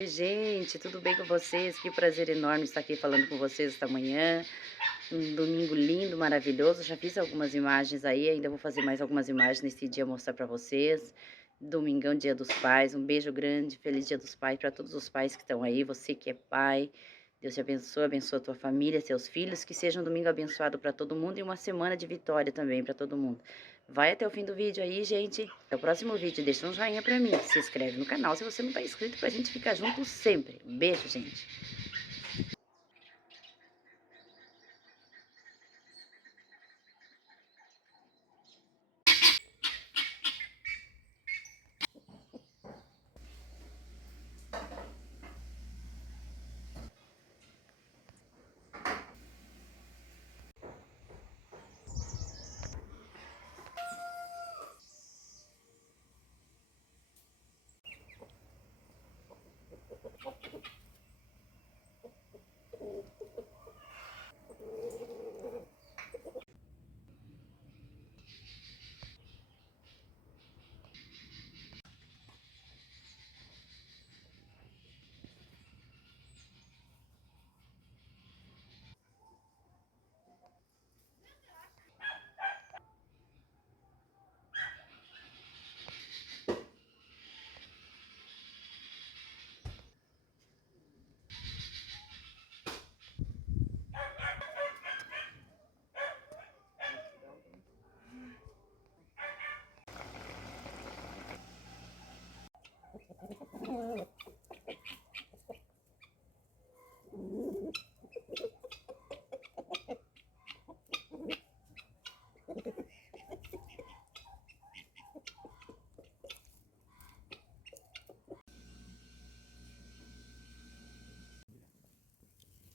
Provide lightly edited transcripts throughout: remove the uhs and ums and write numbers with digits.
Gente, tudo bem com vocês? Que prazer enorme estar aqui falando com vocês esta manhã. Um domingo lindo, maravilhoso. Já fiz algumas imagens aí, ainda vou fazer mais algumas imagens nesse dia mostrar para vocês. Domingão, Dia dos Pais. Um beijo grande, feliz Dia dos Pais para todos os pais que estão aí. Você que é pai, Deus te abençoe, abençoe a tua família, seus filhos. Que seja um domingo abençoado para todo mundo e uma semana de vitória também para todo mundo. Vai até o fim do vídeo aí, gente. Até o próximo vídeo. Deixa um joinha pra mim. Se inscreve no canal se você não tá inscrito pra gente ficar junto sempre. Beijo, gente.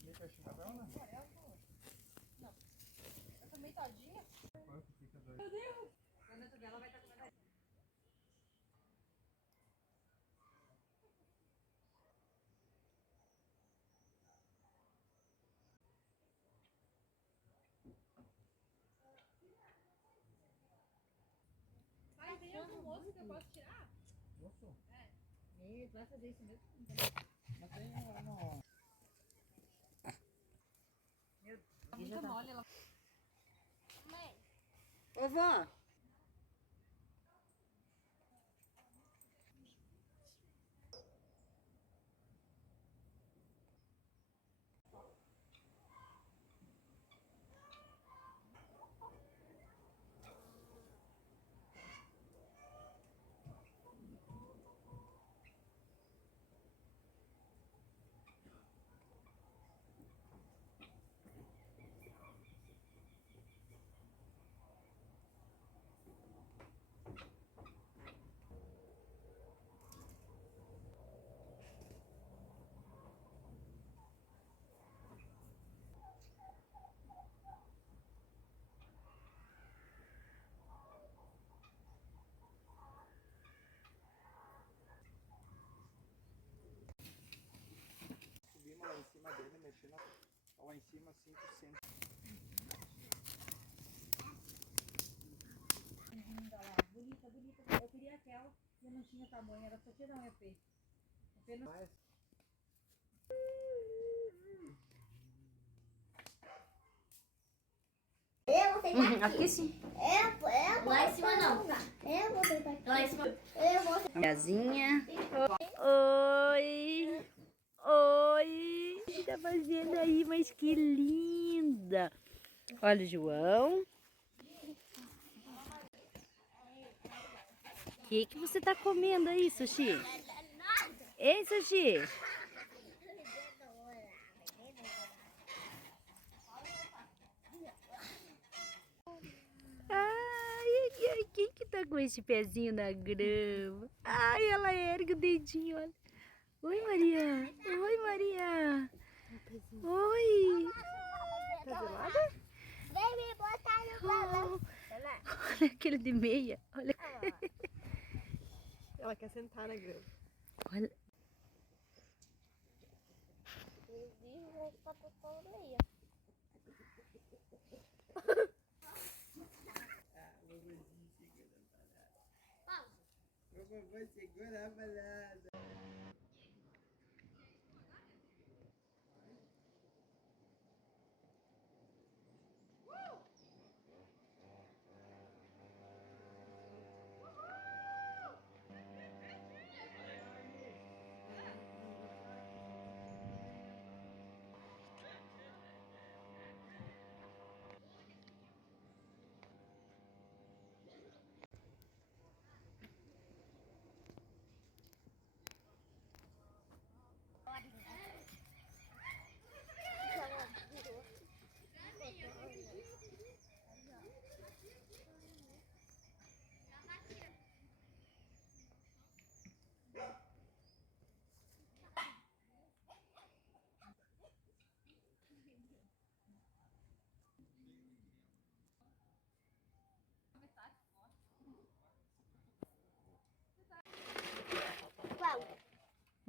Deixa chimarrão, né? Não. Eu tomei todinha. Quanto fica dois? Meu Deus! Quando eu tiver, ela vai estar comendo. Pai, tem algum moço que eu posso tirar? Moço? É. Vai fazer isso mesmo? Mas tem uma... Meu Deus. Tá muito mole, ela... Mãe, Ô, vó. Subimos lá em cima dele, mexendo lá em cima, assim, por cento. Linda lá, bonita, bonita. Eu queria aquela e eu não tinha tamanho, era só tirar um EP. EP não... Mas... eu vou sentar Aqui sim. eu Lá em cima não. Eu vou sentar aqui. Lá em cima. Eu vou sentar. Gazinha. Oi. Oi. O que tá fazendo aí? Mas que linda. Olha o João. O que você tá comendo aí, Sushi? Ei, Sushi. Ai, quem que tá com esse pezinho na grama? Ai, ela ergue o dedinho, olha. Oi, Maria. Oi, Maria. Oi. Tá gelada? Vem me botar no balão. Olha aquele de meia. Olha. Ela quer sentar na grama. Olha. Vovô segura a balada.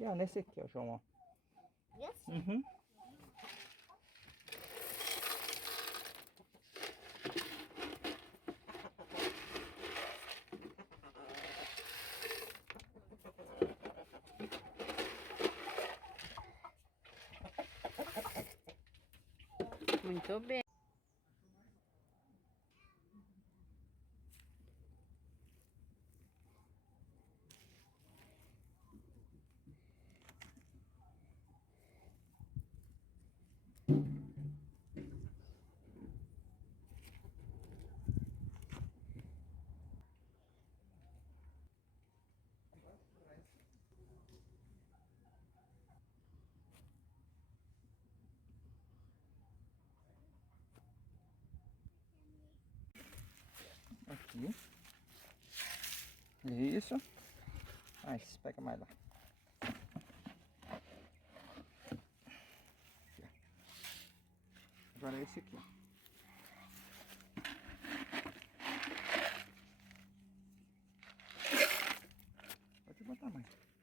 Aqui, ó, nesse aqui, ó, João, ó. Esse? Uhum. Muito bem. Aqui. Isso. Ah, esse pega mais lá. Aqui, ó. Agora esse aqui, ó. Pode botar mais.